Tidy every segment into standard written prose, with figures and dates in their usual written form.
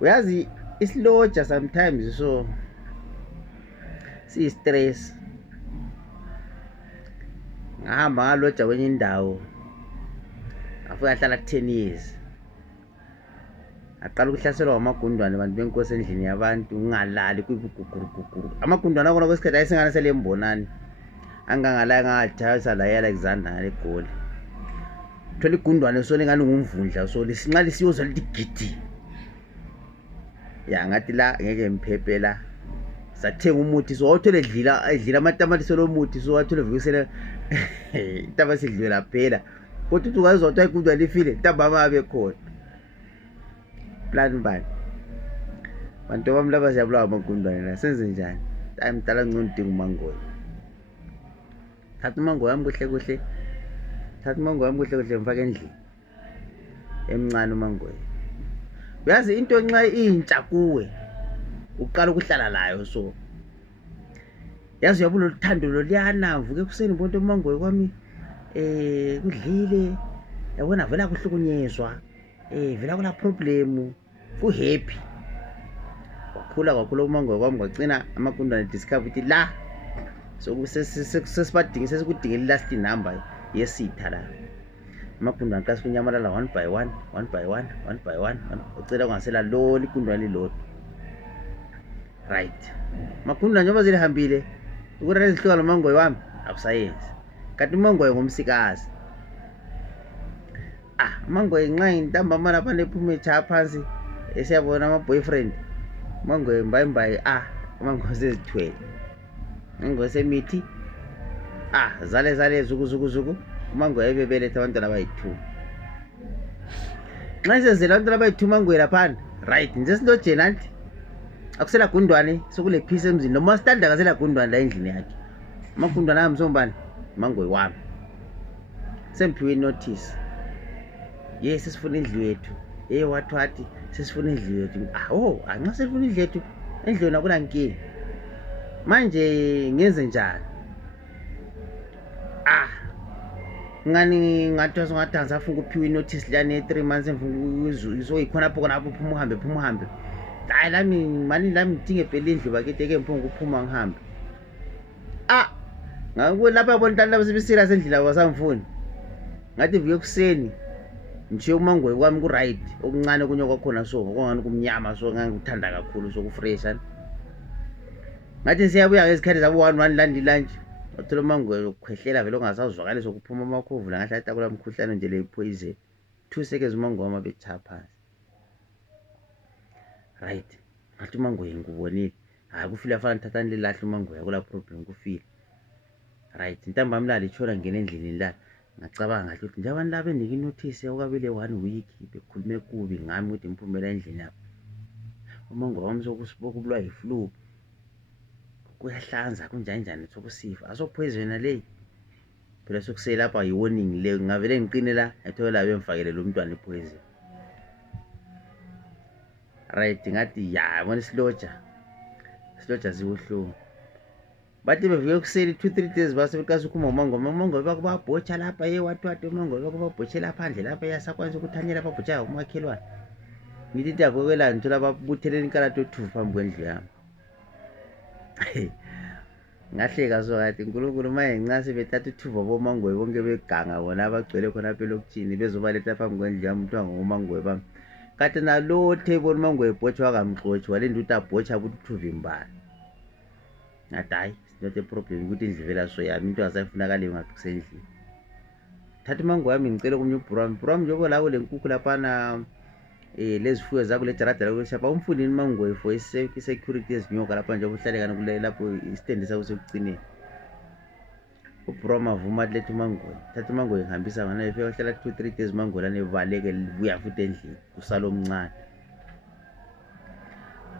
Uyazi isiloja sometimes so siyi-stress. Ngahamba ngaloja kwenye indawo ngafika hlala 10 years. Aqala ukuhlaselwa amagundwane abantu benkosi endlini yabantu, ngingalali kuyiguguru. Amagundwane akona kwesikhathi ayesengane selembonani angangalaya ngathayisa la eAlexander ngale Goli. Thola igundwane sona engani ngumvundla so lisinqa lisiyozwa lithi gidi. Ya ngathi la ngeke ngiphephe la. Sathenga umuthi so wathole edlila amatamatisi lomuthi so wathole vukisela intaba sidliwe laphela. Kodwa uthi ungazizwa ukuthi igundwane lifile ntambama abe khona. Plan bani? Bantu bami laba siyabulawa amagundwane la senze njani? Time dala ngcono udinga umangoyi. Thatha umangoyi wami kuhle. Thatha umangoyi wami kuhle mfaka endlini. Emncane umangoyi. Uyazi into nxa intsha kuwe uqala ukuhlala layo so. Yazi uyabona uthando loliyana vuke ekuseni bonke umangoyi kwami kudlile. Yabona vela kuhlukunyezwa. Vela kuna problem. Ku happy. Wakhula umangoyi kwami kwagcina amagundwane discover ukuthi la so sesibadinga sesikudingela last number yesitha la. Amagundwane aqala kunyamalala one by one. Ucela kungasela lo igundwane lilodwa. Right. Magundwane njengoba zilihambile ukurela izihluka lomangoyi wami akusayenzi. Kanti umangoyi ngumsikazi. Umangoyi nxa intambama lapha nephuma echa phansi esiyabona ama boyfriend. Umangoyi mbayi umangoyi sezithwele. Umangoyi semithi. Zale zuku. Umangoyi ebebeletha abantwana abayi2. Nxa sezela abantwana abayi2 umangoyi laphana. Right, nje silojeni anti. Akusela gundwane sokule peace emzini noma standa kasela gundwane la endlini yakhe. Amagundwane ami sombani umangoyi wami. Semphiwe notice. Yes, sesifuna indlu yethu. Wathi sesifuna indlu yethu. Nxa sesifuna indlu yethu endlini akuna nkinga. Manje ngenze njani? Ngani ngathi songadansa afuna ukuphiwa inotice lane 3 months emfuna so ikhona khonapho phuma uhambe. Hayi lami ngidinge phela indlu bakithi ke mphunga ukuphuma ngihambe. Ngaku lapha yabona intana labo sebesira sendlini labo samfuni. Ngathi vuke kuseni nje umangoyi kwami ku right okuncane kunye kwakhona so ngokungani kumnyama so ngangikuthanda kakhulu so ku fresh ani. Ngathi siyabuya ngezikhathi zabo 1 landi lunch. Wathola umangoyi ukukhwehlela vele ongasazwakali sokuphuma amakhovu la ngahlala kula mkhuhlane nje le poison. 2 seconds umangoyi wami betha phansi. Right. Ngathi umangoyi ngikubonile. Kufile afana thatha nililahla umangoyi akula problem kufile. Right, intambama la lichora ngene endlini la. Ngacabanga ukuthi njabani la benika inotice okabile 1 week bekhulume kubi ngami ukuthi imphumela endlini lapha. Umangoyi wami sokubulwa yiflu. Kuyahlanza kunjani sokusifa. Asopoison le. Phela sokusela lapha yiwarning le ngavele ngiqine la ethola bemfakele lo mntwana ipoison. Right, ngathi yabona isiloja sibuhlungu. Bathi bevuke kuseni 2-3 days base beqasa ukukhuma umangoyi bakubabhotsha lapha wathi umangoyi bakubabhotshela phandle lapha yasakwanisa ukuthanyela babhotsha umakhelwane. Ngithi ndavukelana ngithola babutheleni inkalato ethuvu phambi kwendlu yami. Ngahleka so ngathi uNkulunkulu maye nxa sebethatha ithuva bomangoyi bonke beganga bona abagcwele khona phela lokutshini bezobaletha phambi kwendlu yami kuthiwa ngomangoyi bami. Kanti nalo thebona umangoyi ebhotshwa kamxotshi walinda ukuthi abhotsha ukuthi uthuva imbala. Ngathi hayi not a problem ukuthi indlu vela so yami into asayifunakali ngaphi kusendlini. Thatha umangoyi wami ngicela kumnye ubhuram njengoba la kule nkukhu laphana lezifuyo zakho le jarada la kweshapa umfundini umangoyi for security yezinyoka lapha nje ubuhlalekana kule lapho istand sakho sekucineni. Ubhuram avuma letha umangoyi. Thatha umangoyi ngihambisa ngana efika hlala 2-3 days umangoyi lana evaleke buya futhi endlini usalo omncane.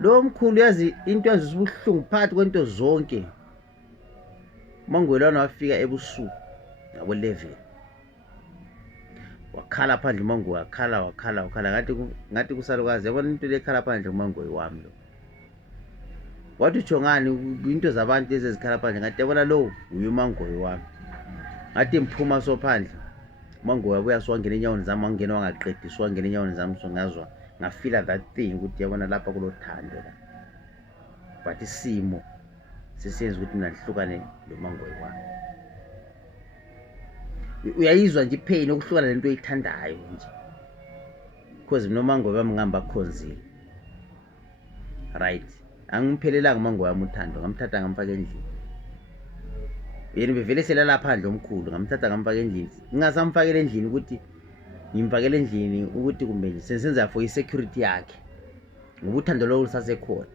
Lo mkhulu yazi into yazi ubuhlungu phakathi kwento zonke. Umangoyi lana wafika ebusuku ngabo 11. Wakhala phandle umangoyi wakhala ngathi kusalukazi yabona into lekhala phandle umangoyi wami lo. Wathi ujongani into zabantu ezizikhala phandle ngathi yabona lo uyu umangoyi wami. Ngathi mphuma so phandle umangoyi wabuya so wangena enyaweni zami wangena wangaqedi so wangena enyaweni zami so ngazwa ngafila that thing ukuthi yabona lapha kulothando la, but isimo sesenza ukuthi mina ngihlukane lo mangoyi wami. Uyayizwa nje ipain okuhlukana lento oyithandayo nje, because mina umangoyi wami ngihamba kukhonzile, right? Angimphelelanga umangoyi wami uthando, ngamthatha ngamfaka endlini. Yena bevele selala phandle omkhulu, ngamthatha ngamfaka endlini. Ngingasamfakela endlini ukuthi ngimfakele endlini ukuthi kumbe nje sensenza for i-security yakhe, ngoba uthando lo lusasekhona.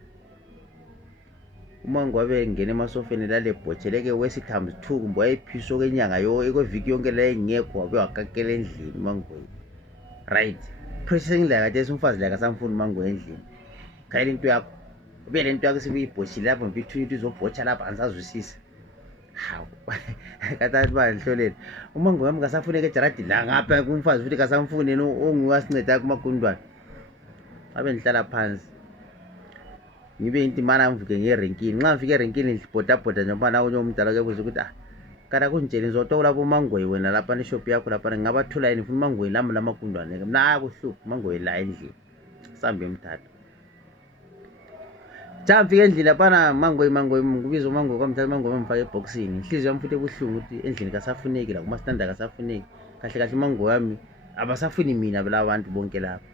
Uma ngabe ngene emasofeni lalebhotsheleke wesi times 2 kumbe wayephiso kenyanga ekweviki yonke la engekho wabe wakakela endlini umangoyi, right? Processing la kade umfazi la kasamfuni umangoyi endlini. Khayile into yakho, ube le nto yakho sebuyibhoshile lapha mfithu into izobhotsha lapha angisazwisisi. Hawu katathi bangihlolele umangoyi wami kasafuneka ejaradini la ngapha kumfazi futhi kasamfuni ongiwasinceda kumagundwane. Abe nihlala phansi ngibe into mana ngivuke ngerenkini, nxa ngifike erenkini ngibhodabhoda njengoba nawe unyomdala kuyabuza ukuthi kana kunjeni ngizotola lapho umangoyi wena lapha neshop yakho lapha ngingabathola yini futhi umangoyi lami lamagundwane ke mina akuhluphi umangoyi la endlini sambe emthatha. Ja ngifike endlini lapha mangoyi ngibiza umangoyi kwamthatha umangoyi wamfaka eboxini. Inhliziyo yami futhi ebuhlungu ukuthi endlini kasafuneki la kuma standard kasafuneki. Kahle kahle umangoyi wami abasafuni mina laba bantu bonke lapha.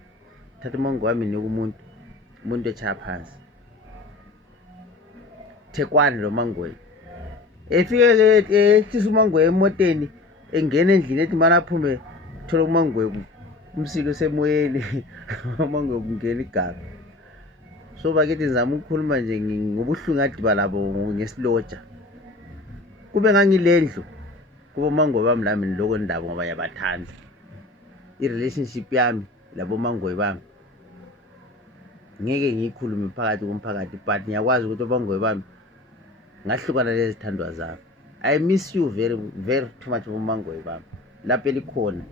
Thatha umangoyi wami nika umuntu echaya phansi. Thekwane lo mangoyi efike ehlisa umangoyi emoteni engena endlini ethi mana aphume thola umangoyi umsilo semoyeni umangoyi kungena igaba. So bakithi ngizama ukukhuluma nje ngobuhlungu adiba labo ngesiloja. Kube ngangilendlu kuba umangoyi bami lami niloko ndaba ngoba yabathanda. I-relationship yami labo mangoyi bami ngeke ngiyikhulume phakathi komphakathi, but ngiyakwazi ukuthi umangoyi bami ngahlukana lezithandwa zami. I miss you very very too much umangoyi bami lapha elikhona.